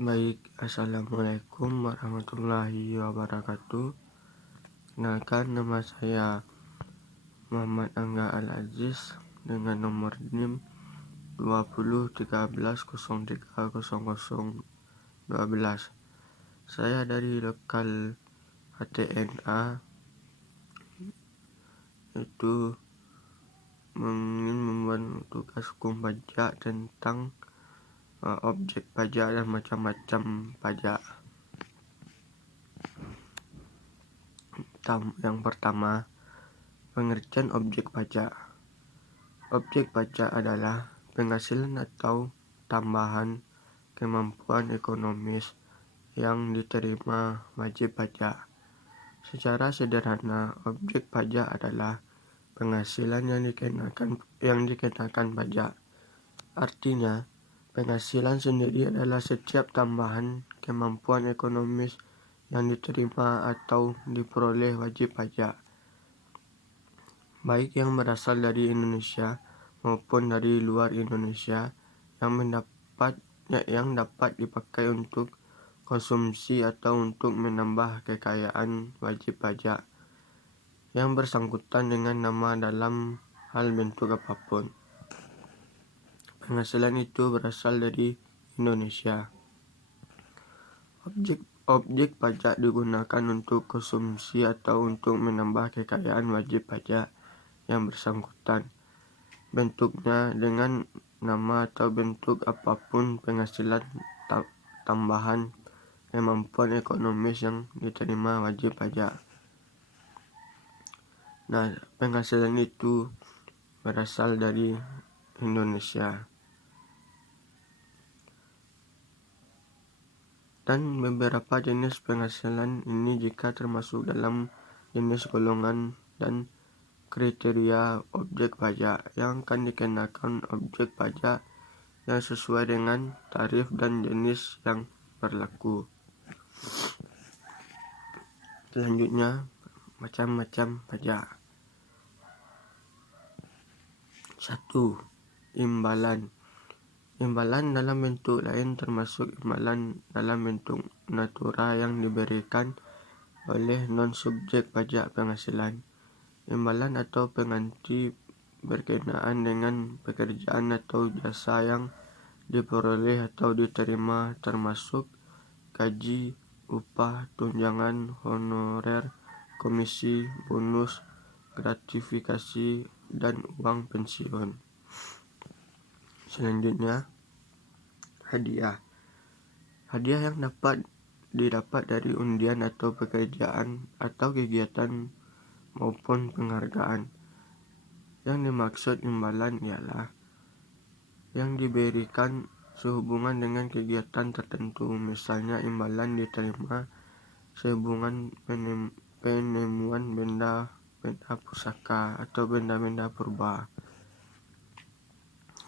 Baik, Assalamualaikum warahmatullahi wabarakatuh. Kenalkan, nama saya Muhammad Angga Al-Aziz dengan nomor NIM 2013030012. Saya dari lokal HTNA, itu ingin membuat tugas hukum pajak tentang objek pajak dan macam-macam pajak. Yang pertama, pengertian objek pajak. Objek pajak adalah penghasilan atau tambahan kemampuan ekonomis yang diterima wajib pajak. Secara sederhana, objek pajak adalah penghasilan yang dikenakan pajak. Artinya, penghasilan sendiri adalah setiap tambahan kemampuan ekonomis yang diterima atau diperoleh wajib pajak, baik yang berasal dari Indonesia maupun dari luar Indonesia, yang dapat dipakai untuk konsumsi atau untuk menambah kekayaan wajib pajak yang bersangkutan dengan nama dalam hal bentuk apapun. Penghasilan itu berasal dari Indonesia. Objek pajak digunakan untuk konsumsi atau untuk menambah kekayaan wajib pajak yang bersangkutan. Bentuknya dengan nama atau bentuk apapun penghasilan tambahan kemampuan ekonomis yang diterima wajib pajak. Nah, penghasilan itu berasal dari Indonesia. Dan beberapa jenis penghasilan ini jika termasuk dalam jenis golongan dan kriteria objek pajak yang akan dikenakan objek pajak yang sesuai dengan tarif dan jenis yang berlaku. Selanjutnya, macam-macam pajak. 1. Imbalan. Imbalan dalam bentuk lain termasuk imbalan dalam bentuk natura yang diberikan oleh non-subjek pajak penghasilan. Imbalan atau pengganti berkenaan dengan pekerjaan atau jasa yang diperoleh atau diterima, termasuk gaji, upah, tunjangan, honorer, komisi, bonus, gratifikasi, dan uang pensiun. Selanjutnya, hadiah. Hadiah yang didapat dari undian atau pekerjaan atau kegiatan maupun penghargaan. Yang dimaksud imbalan ialah yang diberikan sehubungan dengan kegiatan tertentu. Misalnya, imbalan diterima sehubungan penemuan benda pusaka atau benda-benda purba.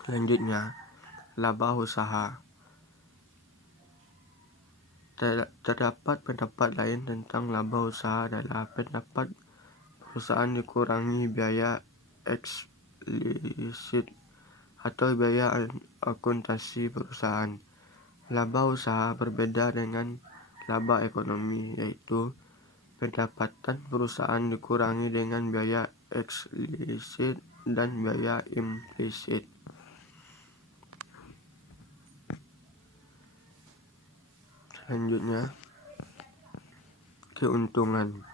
Selanjutnya, laba usaha. Terdapat pendapat lain tentang laba usaha adalah pendapat perusahaan dikurangi biaya eksplisit atau biaya akuntansi perusahaan. Laba usaha berbeda dengan laba ekonomi, yaitu pendapatan perusahaan dikurangi dengan biaya eksplisit dan biaya implisit. Selanjutnya, keuntungan.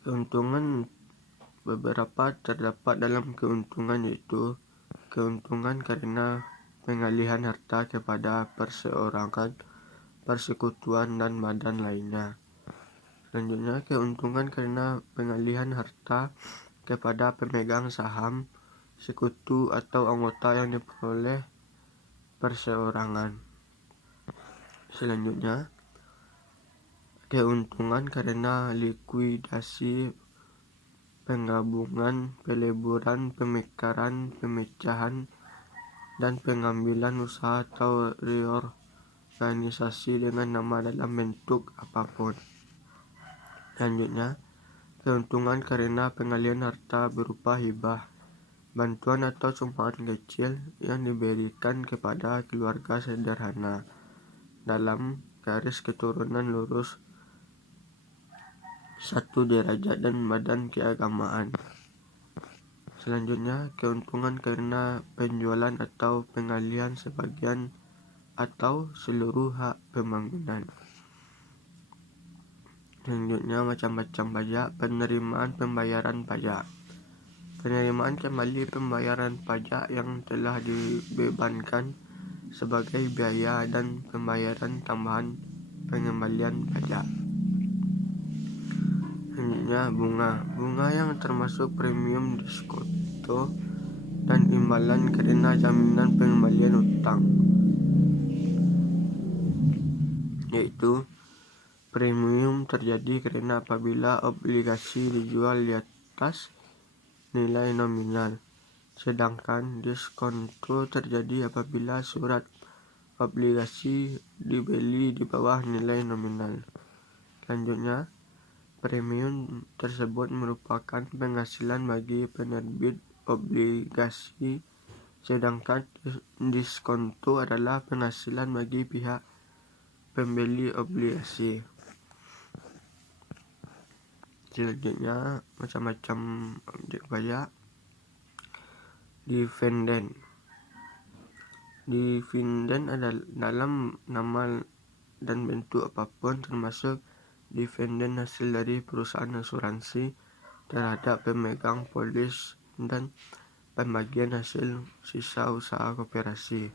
Keuntungan beberapa terdapat dalam keuntungan, yaitu keuntungan karena pengalihan harta kepada perseorangan, persekutuan, dan badan lainnya. Selanjutnya, keuntungan karena pengalihan harta kepada pemegang saham, sekutu, atau anggota yang diperoleh perseorangan. Selanjutnya, keuntungan karena likuidasi, penggabungan, peleburan, pemekaran, pemecahan, dan pengambilan usaha atau reorganisasi dengan nama dalam bentuk apapun. Selanjutnya, keuntungan karena pengalihan harta berupa hibah, bantuan atau sumbangan kecil yang diberikan kepada keluarga sederhana dalam garis keturunan lurus satu derajat dan badan keagamaan. Selanjutnya, keuntungan karena penjualan atau pengalihan sebagian atau seluruh hak pembangunan. Selanjutnya, macam-macam pajak, penerimaan pembayaran pajak. Penerimaan kembali pembayaran pajak yang telah dibebankan sebagai biaya dan pembayaran tambahan pengembalian pajak. Selanjutnya, bunga yang termasuk premium diskonto dan imbalan karena jaminan pengembalian utang, yaitu premium terjadi karena apabila obligasi dijual di atas nilai nominal, sedangkan diskonto terjadi apabila surat obligasi dibeli di bawah nilai nominal. Selanjutnya, premium tersebut merupakan penghasilan bagi penerbit obligasi, sedangkan diskonto adalah penghasilan bagi pihak pembeli obligasi. Selanjutnya, macam-macam objek pajak. Dividen adalah dalam nama dan bentuk apapun, termasuk dividen hasil dari perusahaan asuransi terhadap pemegang polis dan pembagian hasil sisa usaha koperasi.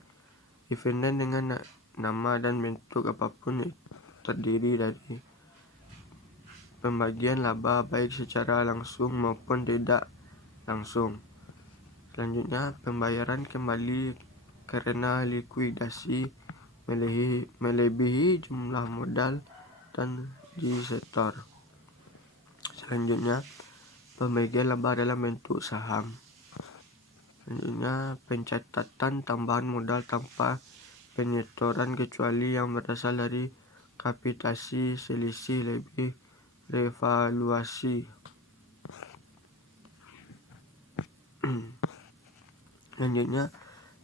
Dividen dengan nama dan bentuk apapun terdiri dari pembagian laba baik secara langsung maupun tidak langsung. Selanjutnya, pembayaran kembali karena likuidasi melebihi jumlah modal dan disetor. Selanjutnya, pembagian laba dalam bentuk saham. Selanjutnya, pencatatan tambahan modal tanpa penyetoran kecuali yang berasal dari kapitasi selisih lebih revaluasi. Selanjutnya,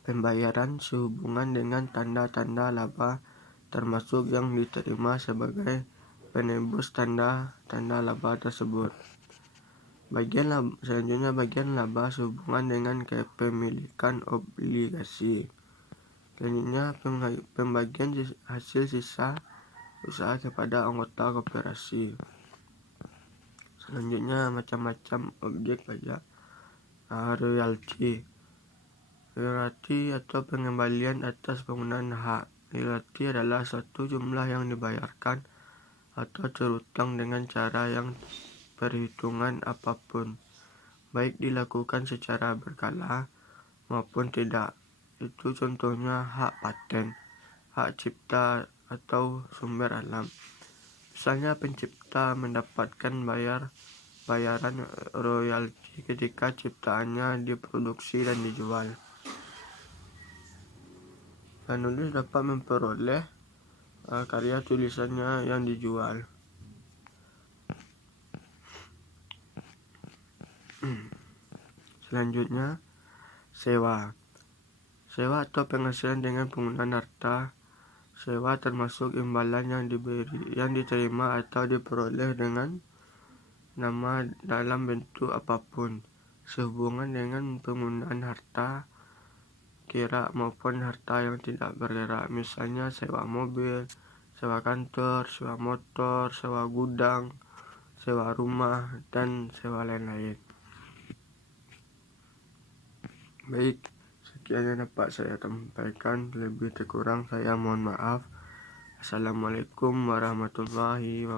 pembayaran sehubungan dengan tanda-tanda laba, termasuk yang diterima sebagai penebus tanda-tanda laba tersebut. Selanjutnya, bagian laba sehubungan dengan kepemilikan obligasi. Selanjutnya, pembagian hasil sisa usaha kepada anggota koperasi. Selanjutnya, macam-macam objek pajak. Royalti atau pengembalian atas penggunaan hak. Royalti adalah suatu jumlah yang dibayarkan atau terutang dengan cara yang perhitungan apapun, baik dilakukan secara berkala maupun tidak. Itu contohnya hak paten, hak cipta atau sumber alam. Misalnya, pencipta mendapatkan bayaran royalti ketika ciptaannya diproduksi dan dijual. Penulis dapat memperoleh karya tulisannya yang dijual. Selanjutnya, sewa atau penghasilan dengan penggunaan harta. Sewa termasuk imbalan yang diterima atau diperoleh dengan nama dalam bentuk apapun, sehubungan dengan penggunaan harta gerak maupun harta yang tidak bergerak. Misalnya, sewa mobil, sewa kantor, sewa motor, sewa gudang, sewa rumah, dan sewa lain-lain. Baik, sekian yang dapat saya sampaikan. Lebih kurang saya mohon maaf. Assalamualaikum warahmatullahi wabarakatuh.